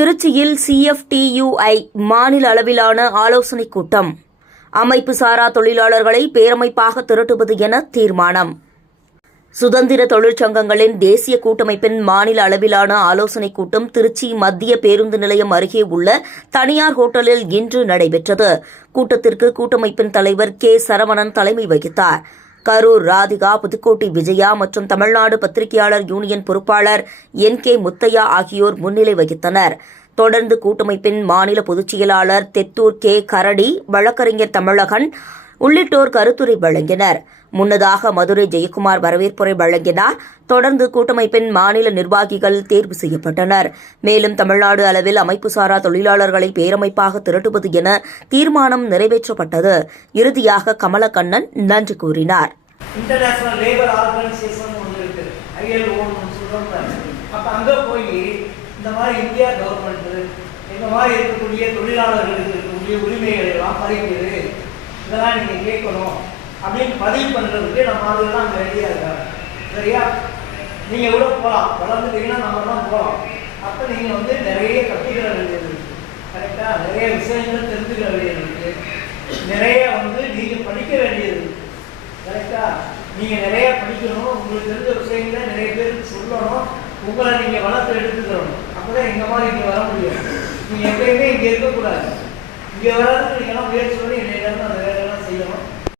திருச்சியில் சிஎஃப்டியுஐ மாநில அளவிலான ஆலோசனைக் கூட்டம். அமைப்பு சாரா தொழிலாளர்களை பேரமைப்பாக திரட்டுவது என தீர்மானம். சுதந்திர தொழிற்சங்கங்களின் தேசிய கூட்டமைப்பின் மாநில அளவிலான ஆலோசனைக் கூட்டம் திருச்சி மத்திய பேருந்து நிலையம் அருகே உள்ள தனியார் ஹோட்டலில் இன்று நடைபெற்றது. கூட்டத்திற்கு கூட்டமைப்பின் தலைவர் கே சரவணன் தலைமை வகித்தார். கரூர் ராதிகா புதுக்கோட்டை விஜயா மற்றும் தமிழ்நாடு பத்திரிகையாளர் யூனியன் பொறுப்பாளர் என் கே முத்தையா ஆகியோர் முன்னிலை வகித்தனர். தொடர்ந்து கூட்டமைப்பின் மாநில பொதுச் செயலாளர் தெத்தூர் கே. கரடி வழக்கறிஞர் தமிழகன் உள்ளிட்டோர் கருத்துரை வழங்கினர். முன்னதாக மதுரை ஜெயக்குமார் வரவேற்புரை வழங்கினார். தொடர்ந்து கூட்டமைப்பின் மாநில நிர்வாகிகள் தேர்வு செய்யப்பட்டனர். மேலும் தமிழ்நாடு அளவில் அமைப்புசாரா தொழிலாளர்களை பேரமைப்பாக திரட்டுவது என தீர்மானம் நிறைவேற்றப்பட்டது. இறுதியாக கமலக்கண்ணன் நன்றி கூறினார். இந்த மாதிரி இருக்கக்கூடிய தொழிலாளர்களுக்கு இருக்கக்கூடிய உரிமைகளை எல்லாம் பறிக்கிறது இதெல்லாம் நீங்கள் கேட்கணும் அப்படின்னு பதிவு பண்ணுறதுக்கு நம்ம அதெல்லாம் அங்கே ரெடியாக இருக்காங்க. சரியா? நீங்கள் கூட போகலாம் வளர்ந்துட்டீங்கன்னா நம்ம தான் போகலாம் அப்போ நீங்கள் வந்து நிறைய கற்றுக்கிற வேண்டியது கரெக்டாக நிறைய விஷயங்கள் தெரிஞ்சுக்கிற வேண்டியது இருக்குது நிறைய வந்து நீங்கள் படிக்க வேண்டியது கரெக்டாக நீங்கள் நிறைய படிக்கணும். உங்களுக்கு தெரிஞ்ச விஷயங்களை நிறைய பேருக்கு சொல்லணும். உங்களை நீங்கள் வளர்த்து எடுத்துக்கணும். அப்பதான் எங்கள் மாதிரி இங்கே வர முடியும். நீங்கள் எப்பயுமே இங்கே இருக்கக்கூடாது. இங்கே வர்றதுக்கு நீங்கள்லாம் முயற்சி